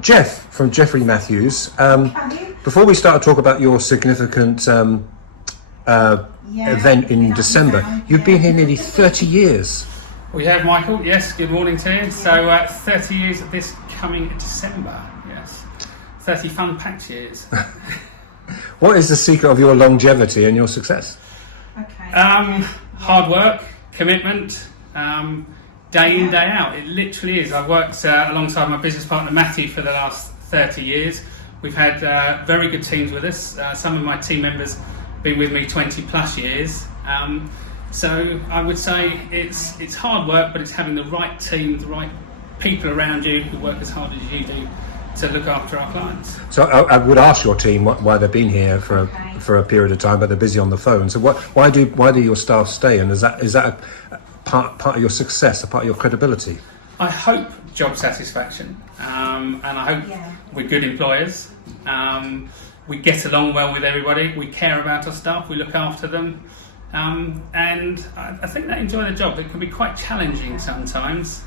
Geoff from Geoffrey Matthews. Before we start to talk about your significant event in December, you've been here nearly 30 years. We have, Michael. Yes, good morning to you. So 30 years of this coming December, yes. 30 fun-packed years. What is the secret of your longevity and your success? Hard work, commitment, day in, day out. It literally is. I've worked alongside my business partner Matthew for the last 30 years. We've had very good teams with us. Some of my team members have been with me 20 plus years. So I would say it's hard work, but it's having the right team, the right people around you who work as hard as you do to look after our clients. So I would ask your team why they've been here for a period of time, but they're busy on the phone. So why do your staff stay? And is that a part of your success, a part of your credibility? I hope job satisfaction, and I hope we're good employers. We get along well with everybody. We care about our staff. We look after them. And I think they enjoy the job. It can be quite challenging sometimes.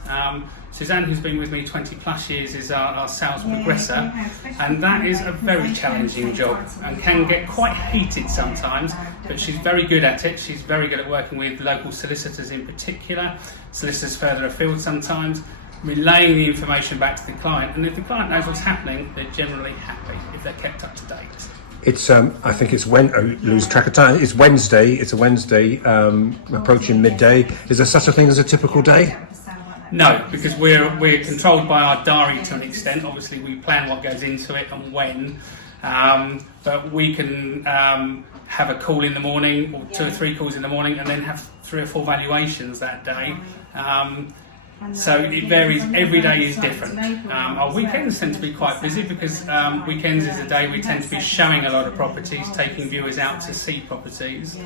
Suzanne, who's been with me 20 plus years, is our sales progressor, and that is a very challenging job and can get quite heated sometimes, but she's very good at it. She's very good at working with local solicitors in particular, solicitors further afield sometimes, relaying the information back to the client, and if the client knows what's happening, they're generally happy if they're kept up to date. It's I think it's when I lose track of time. It's Wednesday. It's a Wednesday, approaching midday. Is there such a thing as a typical day? No, because we're controlled by our diary to an extent. Obviously, we plan what goes into it and when. But we can have a call in the morning, or 2 or 3 calls in the morning, and then have 3 or 4 valuations that day. So it varies. Every day is different. Our weekends tend to be quite busy because weekends is a day we tend to be showing a lot of properties, taking viewers out to see properties.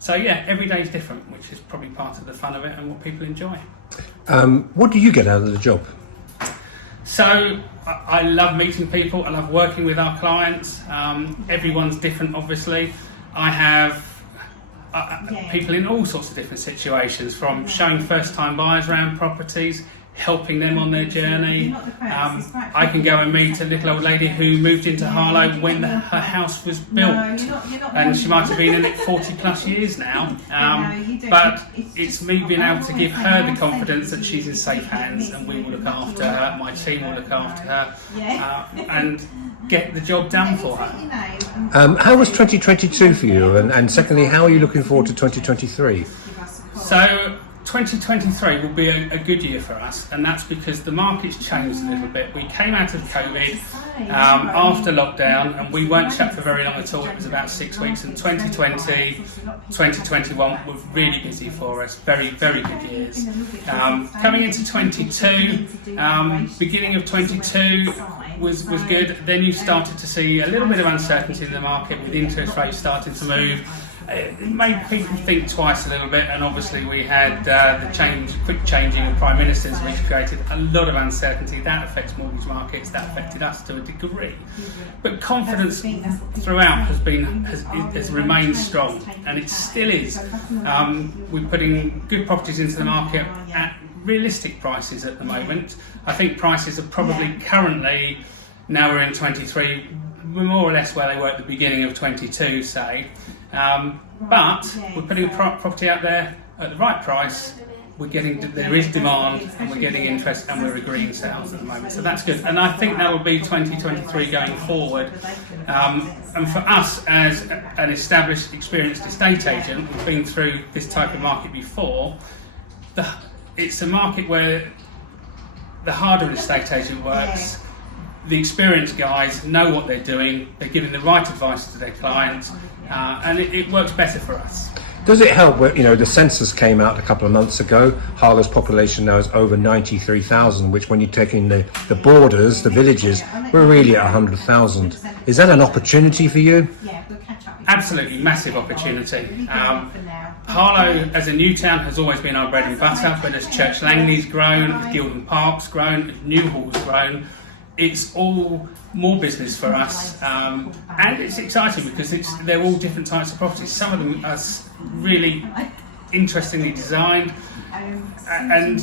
So yeah, every day is different, which is probably part of the fun of it and what people enjoy. What do you get out of the job? So I love meeting people. I love working with our clients. Everyone's different, obviously. I have people in all sorts of different situations, from showing first-time buyers around properties, helping them on their journey. I can go and meet a little old lady who moved into Harlow when her house was built, and she might have been in it 40 plus years now, but it's me being able to give her the confidence that she's in safe hands and we will look after her, my team will look after her, and get the job done for her. How was 2022 for you, and secondly, how are you looking forward to 2023? So 2023 will be a good year for us, and that's because the market's changed a little bit. We came out of COVID after lockdown, and we weren't shut for very long at all. It was about 6 weeks, and 2020, 2021 were really busy for us. Very, very good years. Coming into 22, beginning of 22 was good. Then you started to see a little bit of uncertainty in the market with interest rates starting to move. It made people think twice a little bit, and obviously we had the quick changing of prime ministers, which created a lot of uncertainty. That affects mortgage markets. That affected us to a degree, but confidence throughout has remained strong, and it still is. We're putting good properties into the market at realistic prices at the moment. I think prices are probably currently, now we're in 23, more or less where they were at the beginning of 22, say. But we're putting property out there at the right price. There is demand, and we're getting interest, and we're agreeing sales at the moment. So that's good, and I think that will be 2023 going forward. And for us, as an established, experienced estate agent, we've been through this type of market before. It's a market where the harder an estate agent works, the experienced guys know what they're doing, they're giving the right advice to their clients, and it works better for us. Does it help? The census came out a couple of months ago. Harlow's population now is over 93,000, which, when you take in the borders, the villages, we're really at 100,000. Is that an opportunity for you? Absolutely, massive opportunity. Harlow, as a new town, has always been our bread and butter, but as Church Langley's grown, as Gilden Park's grown, as Newhall's grown, it's all more business for us, and it's exciting because they're all different types of properties. Some of them are really interestingly designed, and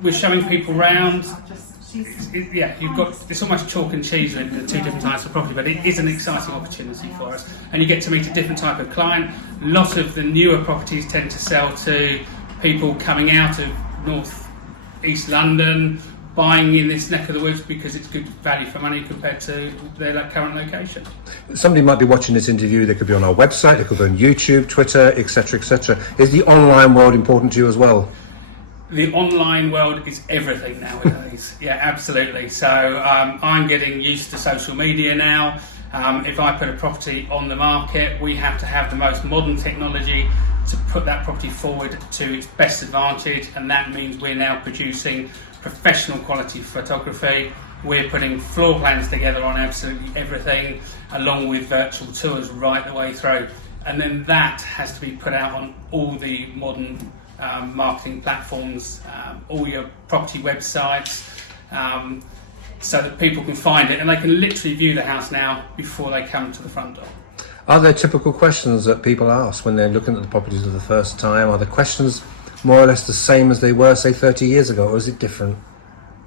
we're showing people around. you've got, it's almost chalk and cheese with the two different types of property, but it is an exciting opportunity for us, and you get to meet a different type of client. A lot of the newer properties tend to sell to people coming out of North East London, buying in this neck of the woods because it's good value for money compared to their current location. Somebody might be watching this interview. They could be on our website, they could be on YouTube, Twitter, etc., etc. Is the online world important to you as well? The online world is everything nowadays. Yeah, absolutely. So I'm getting used to social media now. If I put a property on the market, we have to have the most modern technology to put that property forward to its best advantage, and that means we're now producing professional quality photography. We're putting floor plans together on absolutely everything, along with virtual tours right the way through. And then that has to be put out on all the modern marketing platforms, all your property websites, so that people can find it and they can literally view the house now before they come to the front door. Are there typical questions that people ask when they're looking at the properties for the first time? Are the questions more or less the same as they were, say, 30 years ago, or is it different?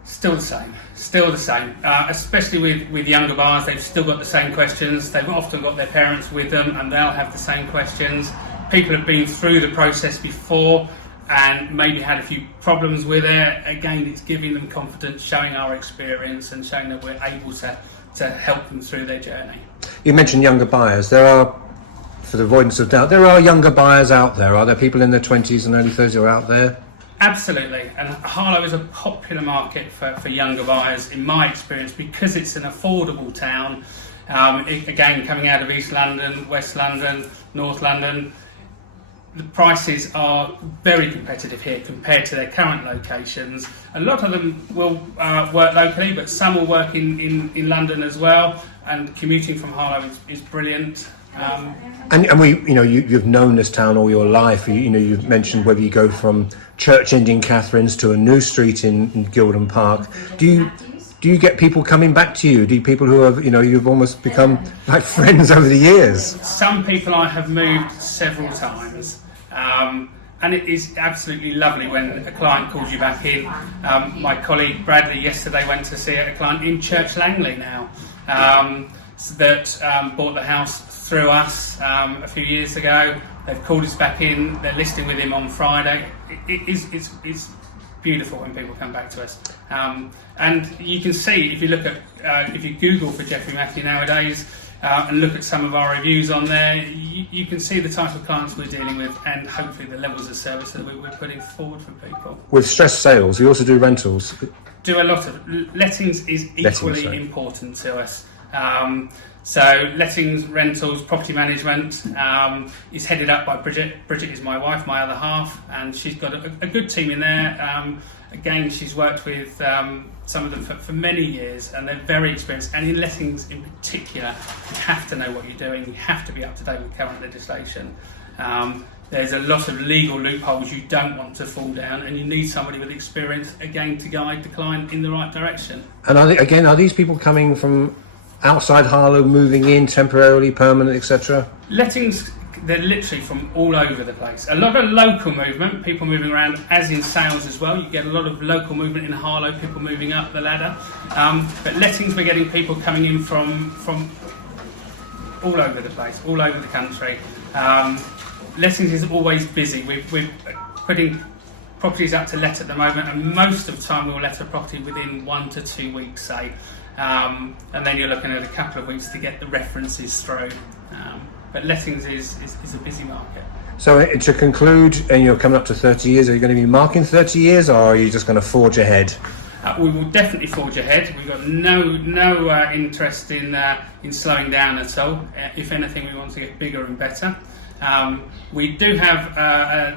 Still the same. Especially with younger buyers, they've still got the same questions. They've often got their parents with them and they'll have the same questions. People have been through the process before and maybe had a few problems with it. Again, it's giving them confidence, showing our experience and showing that we're able to help them through their journey. You mentioned younger buyers. There are, for the avoidance of doubt, there are younger buyers out there. Are there people in their 20s and early 30s who are out there? Absolutely, and Harlow is a popular market for younger buyers in my experience because it's an affordable town. Again, coming out of East London, West London, North London, the prices are very competitive here compared to their current locations. A lot of them will work locally, but some will work in London as well, and commuting from Harlow is brilliant. And we, you've known this town all your life. You've mentioned whether you go from Church End in Catherine's to a new street in Gilden Park. Do you get people coming back to you? Do you people who have, you've almost become like friends over the years? Some people I have moved several times. And it is absolutely lovely when a client calls you back in. My colleague Bradley yesterday went to see a client in Church Langley now that bought the house through us a few years ago. They've called us back in. They're listing with him on Friday. It's beautiful when people come back to us. And you can see if you look at if you Google for Geoffrey Matthew nowadays. And look at some of our reviews on there, you can see the type of clients we're dealing with and hopefully the levels of service that we're putting forward for people. With stress sales, you also do rentals? Do a lot of lettings is equally important to us. So lettings, rentals, property management is headed up by Bridget. Bridget is my wife, my other half, and she's got a good team in there. Again, she's worked with some of them for many years, and they're very experienced. And in lettings in particular, you have to know what you're doing. You have to be up to date with current legislation. There's a lot of legal loopholes you don't want to fall down, and you need somebody with experience, again, to guide the client in the right direction. And are these people coming from outside Harlow, moving in temporarily, permanent, etc.? Lettings, they're literally from all over the place. A lot of local movement, people moving around, as in sales as well. You get a lot of local movement in Harlow, people moving up the ladder. But lettings, we're getting people coming in from all over the place, all over the country. Lettings is always busy. We're putting properties up to let at the moment, and most of the time we'll let a property within 1 to 2 weeks, say. And then you're looking at a couple of weeks to get the references through. But lettings is a busy market. So to conclude, and you're coming up to 30 years, are you going to be marking 30 years, or are you just going to forge ahead? We will definitely forge ahead. We've got no interest in slowing down at all. If anything, we want to get bigger and better. We do have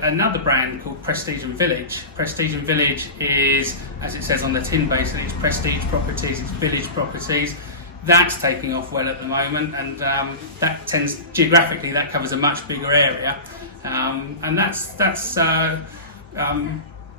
another brand called Prestige and Village. Prestige and Village is, as it says on the tin basically, it's prestige properties, it's village properties. That's taking off well at the moment, and that tends, geographically, that covers a much bigger area, and that's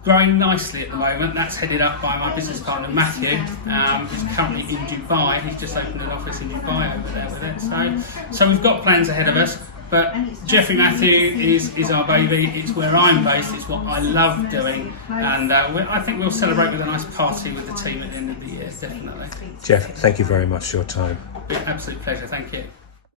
growing nicely at the moment. That's headed up by my business partner Matthew, who's currently in Dubai. He's just opened an office in Dubai over there with it. So we've got plans ahead of us. But Geoffrey Matthew is our baby. It's where I'm based. It's what I love doing, and I think we'll celebrate with a nice party with the team at the end of the year, definitely. Geoff, thank you very much for your time. Absolute pleasure. Thank you.